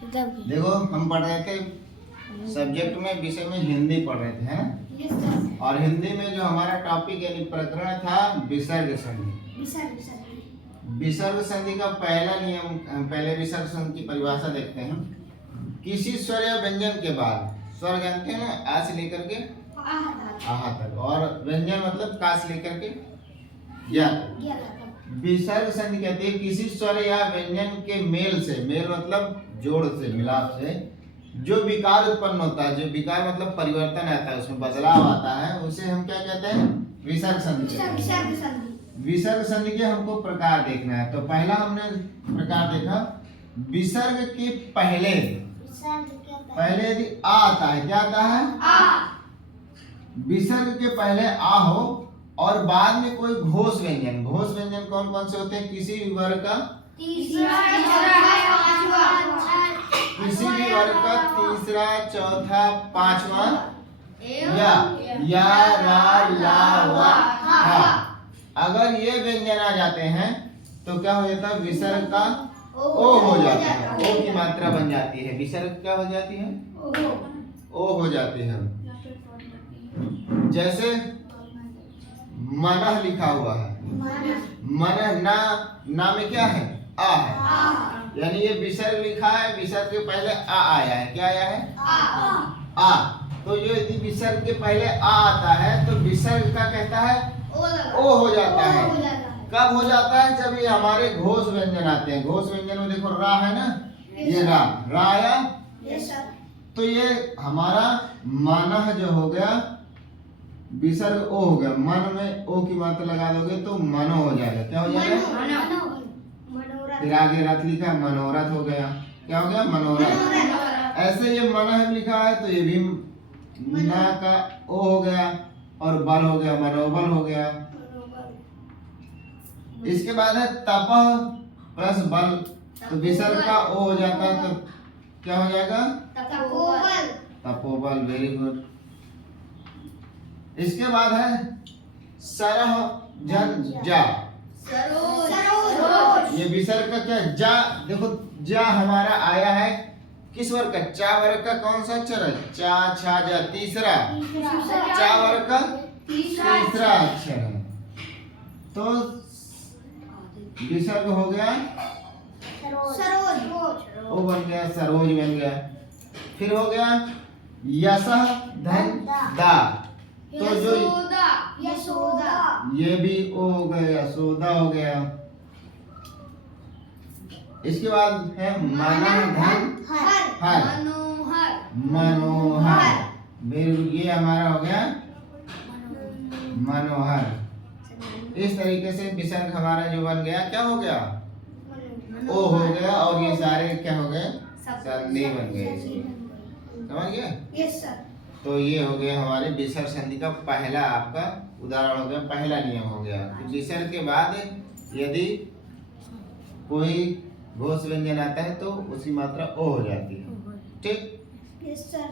देखो हम पढ़ रहे थे सब्जेक्ट में, विषय में हिंदी पढ़ रहे थे, है ना। और हिंदी में जो हमारा टॉपिक यानी प्रकरण था विसर्ग संधि। विसर्ग संधि का पहला नियम, पहले विसर्ग संधि की परिभाषा देखते हैं। किसी स्वर या व्यंजन के बाद, स्वर जानते हैं ना, आ से लेकर के आहा तक, और व्यंजन मतलब का से लेकर के या तक। विसर्ग संधि कहते हैं किसी स्वर या व्यंजन के मेल से, मेल मतलब जोड़ से, मिलाप से जो विकार उत्पन्न होता है, जो विकार मतलब परिवर्तन आता है, उसमें बदलाव आता है, उसे हम क्या कहते हैं? विसर्ग संधि कहते हैं। विसर्ग संधि के हमको प्रकार देखना है। तो पहला हमने प्रकार देखा, विसर्ग के पहले यदि आ आता है, क्या आता है? आ। विसर्ग के पहले आ हो और बाद में कोई घोष व्यंजन, घोष व्यंजन कौन कौन से होते हैं? किसी भी वर्ग का किसी भी वर्ग का तीसरा, चौथा, पांचवा या रा ला वा हा, अगर ये व्यंजन आ जाते हैं तो क्या हो जाता है? विसर्ग का ओ हो जाता है, ओ की मात्रा बन जाती है। विसर्ग क्या हो जाती है? ओ हो जाती है। जैसे मनः लिखा हुआ है, मनः ना में क्या है? आ है, यानी ये विसर्ग लिखा है, विसर्ग के पहले आ आया है। क्या आया है? आ। तो जो यदि विसर्ग के पहले आ आता है तो विसर्ग का कहता है ओ हो जाता है। कब हो जाता है? जब ये हमारे घोष व्यंजन आते हैं। घोष व्यंजन में देखो रा है ना, ये रा आया, तो ये हमारा मनः जो हो गया, विसर्ग ओ हो गया, मन में ओ की मात्रा लगा दोगे तो मनो हो जाएगा। क्या हो जाएगा? फिर आगे रथ लिखा, मनोरथ हो गया। क्या हो गया? मनोरथ। ऐसे ये मनः लिखा है तो ये भी ना का ओ हो गया, और बल हो गया, मनोबल हो गया। इसके बाद है तपः प्लस बल, तो विसर्ग का ओ हो जाता है तो क्या हो जाएगा? तपोबल। Very good. इसके बाद है सरह जन जा, ये विसर्ग का क्या? जा। देखो जा हमारा आया है किस वर्ग का? चा वर्ग का कौन सा अक्षर है? चा छा जा, तीसरा। चा वर्ग का तीसरा अक्षर है, तो विसर्ग हो गया ओ बन गया, सरोज बन गया। फिर हो गया यशः धन दा, तो जो ये भी ओ हो गया, यशोदा हो गया। इसके बाद है मनः धन हर, मनोहर। ये हमारा हो गया मनोहर। इस तरीके से विसर्ग हमारा जो बन गया, क्या हो गया? ओ हो गया, और ये सारे क्या हो गए? संधि बन गए। समझ गए? Yes sir. तो ये हो गया हमारे विसर्ग संधि का पहला आपका उदाहरण हो गया, पहला नियम हो गया। विसर्ग के बाद यदि कोई घोष व्यंजन आता है तो उसकी मात्रा ओ हो जाती है। ठीक? Yes sir.